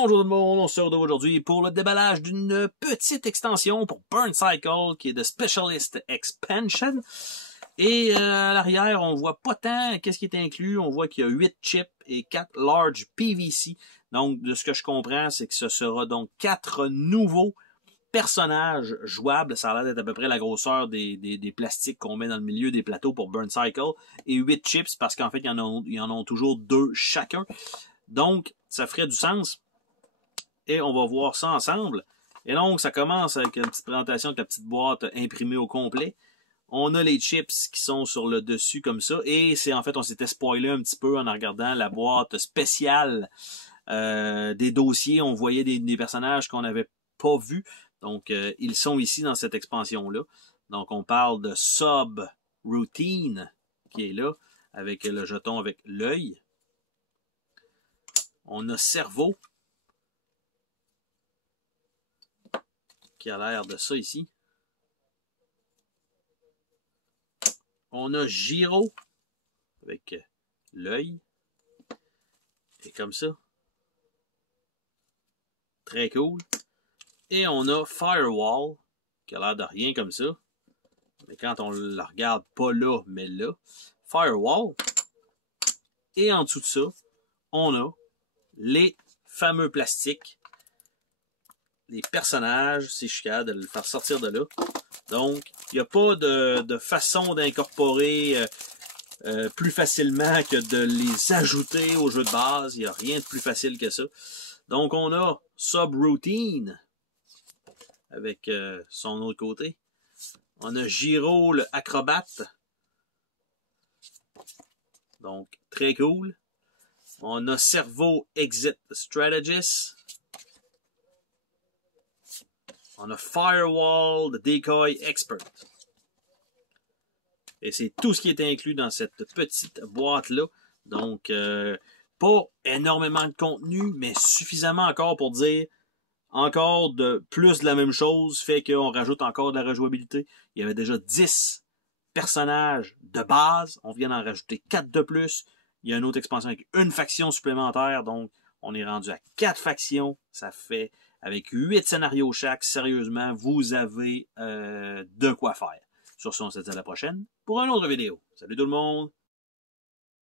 Bonjour tout le monde, on se retrouve aujourd'hui pour le déballage d'une petite extension pour Burn Cycle qui est de Specialist Expansion. Et à l'arrière, on voit pas tant qu'est-ce qui est inclus. On voit qu'il y a 8 chips et 4 large PVC. Donc, de ce que je comprends, c'est que ce sera donc 4 nouveaux personnages jouables. Ça a l'air d'être à peu près la grosseur des plastiques qu'on met dans le milieu des plateaux pour Burn Cycle. Et 8 chips parce qu'en fait, il y en a toujours 2 chacun. Donc, ça ferait du sens. Et on va voir ça ensemble. Et donc, ça commence avec une petite présentation avec la petite boîte imprimée au complet. On a les chips qui sont sur le dessus comme ça. Et c'est en fait, on s'était spoilé un petit peu en regardant la boîte spéciale des dossiers. On voyait des personnages qu'on n'avait pas vus. Donc, ils sont ici dans cette expansion-là. Donc, on parle de Sub-Routine qui est là, avec le jeton avec l'œil. On a Cerveau, qui a l'air de ça ici. On a Gyro, avec l'œil. Et comme ça. Très cool. Et on a Firewall, qui a l'air de rien comme ça. Mais quand on la regarde, pas là, mais là. Firewall. Et en dessous de ça, on a les fameux plastiques. Les personnages, si je suis capable de le faire sortir de là. Donc, il n'y a pas de façon d'incorporer plus facilement que de les ajouter au jeu de base. Il n'y a rien de plus facile que ça. Donc, on a Sub-Routine avec son autre côté. On a Gyro, le acrobate. Donc, très cool. On a Cerveau, Exit Strategist. On a Firewall, the Decoy Expert. Et c'est tout ce qui est inclus dans cette petite boîte-là. Donc, pas énormément de contenu, mais suffisamment encore pour dire encore de plus de la même chose, fait qu'on rajoute encore de la rejouabilité. Il y avait déjà 10 personnages de base. On vient d'en rajouter 4 de plus. Il y a une autre expansion avec une faction supplémentaire. Donc, on est rendu à 4 factions. Ça fait avec 8 scénarios chaque. Sérieusement, vous avez de quoi faire. Sur ce, on se dit à la prochaine pour une autre vidéo. Salut tout le monde!